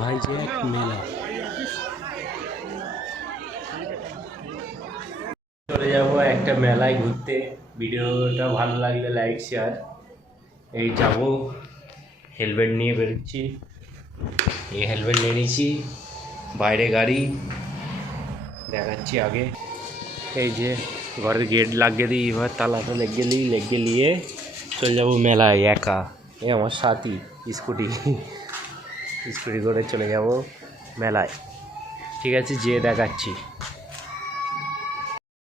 ভাইজ্যাক মেলা। চলে যাব একটা মেলায় ঘুরতে। ভিডিওটা ভালো লাগলে লাইক শেয়ার। এই যাব, হেলমেট নিয়ে বেরোচ্ছি। এই হেলমেট নিয়ে নিয়েছি, বাইরে গাড়ি দেখাচ্ছি আগে। এই যে ঘরের গেট লাগিয়ে দিই, এবার তালাটা লেগে নিয়ে চলে যাবো মেলায় একা। এ আমার সাথী স্কুটি করে চলে যাব মেলায়। ঠিক আছে, যেয়ে দেখাচ্ছি।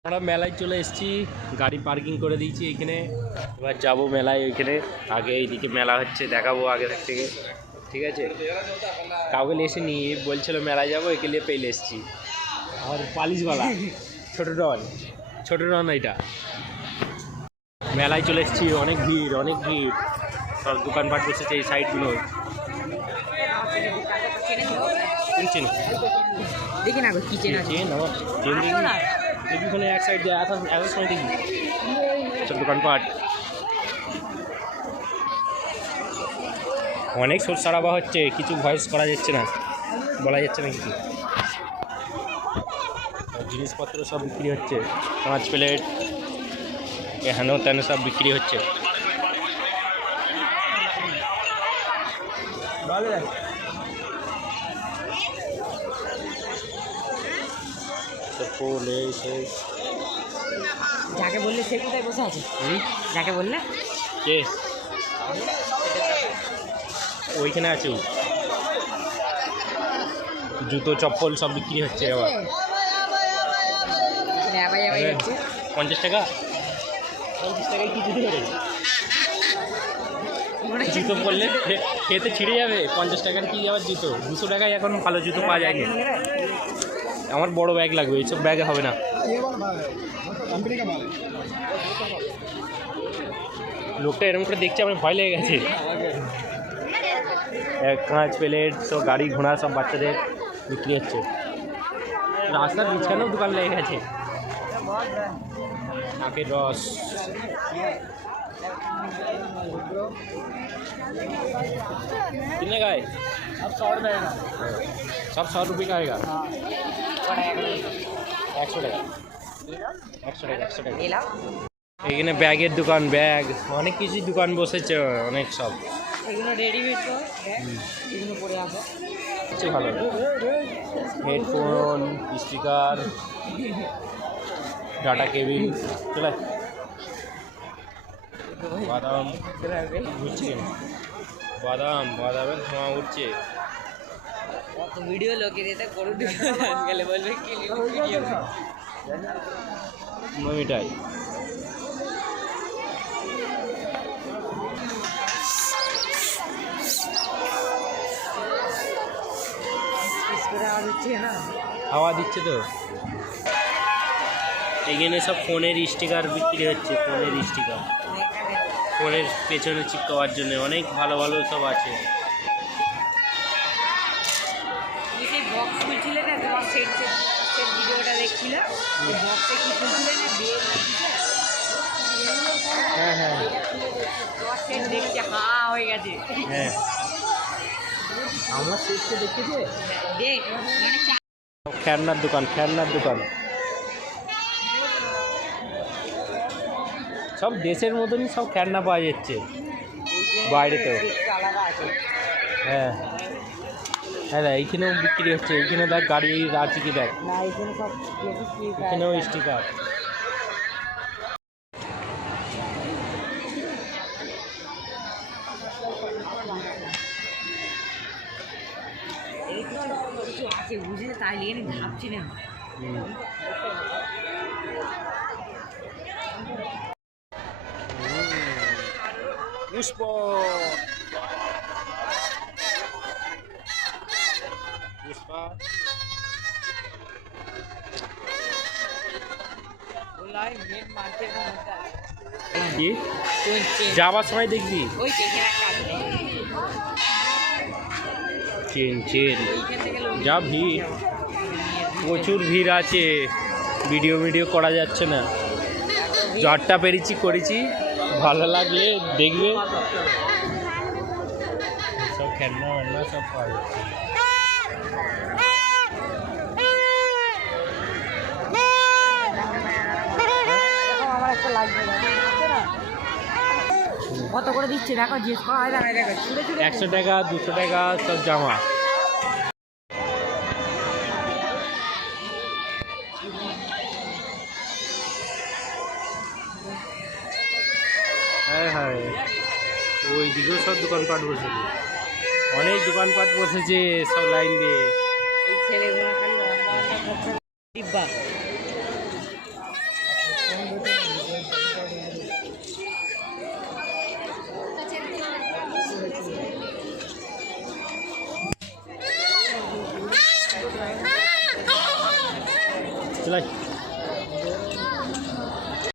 আমরা মেলায় চলে এসেছি, গাড়ি পার্কিং করে দিয়েছি এখানে। এবার যাবো মেলায়, ওইখানে আগে এইদিকে মেলা হচ্ছে, দেখাবো আগে থেকে। ঠিক আছে, কাউকে এসে নিয়ে বলছিল মেলায় যাবো, একে নিয়ে পেলে এসেছি। আর পালিশওয়ালা ছোটো ডন এইটা। মেলায় চলে এসেছি, অনেক ভিড় সব দোকানপাট বসেছে এই সাইডগুলো। দেখি না কি চেন আছে দেখি এক সাইড যায়, এত সময় দেখি সব দোকানপাট। অনেক সোর সারাবা হচ্ছে, কিছু ভয়েস করা যাচ্ছে না, বলা যাচ্ছে না কিছু। জিনিসপত্র সব বিক্রি হচ্ছে, 5 প্লেট হেন তেন সব বিক্রি হচ্ছে। যাকে বললে সে কোথায় বসে আছে? যাকে বললে কে? ওইখানে আছে, জুতো চপ্পল সব বিক্রি হচ্ছে। আবার 50 টাকা, 50 টাকায় কি জুতো করে? জুতো পরলে খেতে ছিঁড়ে যাবে। 50 টাকার কি আবার জুতো? 200 টাকায় এখন ভালো জুতো পাওয়া যায়নি। আমার বড় ব্যাগ লাগবে, এইসব ব্যাগে হবে না। লোকটা এরকম করে দেখছে, আমার ভয় লেগে গেছে। 5 প্লেট সব গাড়ি ঘোড়া সব বাচ্চাদের বিক্রি হচ্ছে। রাস্তার বিছানাও দোকান লেগে গেছে। আখের রস, कितने का है? अब 100 रुपये का। सब 100 रुपये का आएगा। 100 টাকা। এখানে ব্যাগের দোকান, ব্যাগ অনেক কিছু দোকান বসেছে, অনেক সব। এগুলো রেডিমেড তো, এগুলো পরে আছে। ভালো হেডফোন, স্পিকার, ডাটা কেবিল। চলে বাদাম ঘুরছে, বাদামের ধোঁয়া উঠছে। ভিডিও লোকের এটা করে গেলে বলবে কি মিঠাই। হাওয়া দিচ্ছে তো। এখানে সব ফোনের স্টিকার বিক্রি হচ্ছে, ফোনের পেছনে চিপকাওয়ার জন্য অনেক ভালো সব আছে। হ্যাঁ হ্যাঁ হ্যাঁ, আমার সেটকে দেখেছে। খেলনার দোকান, সব দেশের মতনই সব খেলনা পাওয়া যাচ্ছে বাইরেতেও। হ্যাঁ হ্যাঁ, এইখানেও বিক্রি হচ্ছে। এইখানে দেখ গাড়ি আছে কি, দেখ এখানেও স্টিকার। বুঝলে তাই নিয়ে ভাবছি না। পুষ্প, যাওয়ার সময় দেখবি চেন যা ভিড়, প্রচুর ভিড় আছে। ভিডিও করা যাচ্ছে না। জ্বরটা করেছি, ভালো লাগলে দেখবে। সব খেলনা সব পাওয়া যাচ্ছে। আমার একটা লাগবে না। কত করে দিচ্ছে দেখো, জিজ্ঞেস করা হয় না, দেখো ছুড়ে ছুড়ে 100 টাকা 200 টাকা সব জামা। হ্যাঁ হ্যাঁ, ওই দিকেও সব দোকানপাট বসেছে, অনেক দোকানপাট বসেছে সব লাইন দিয়ে। এই ছেলেগুলো খালি ডিব্বা। চলাই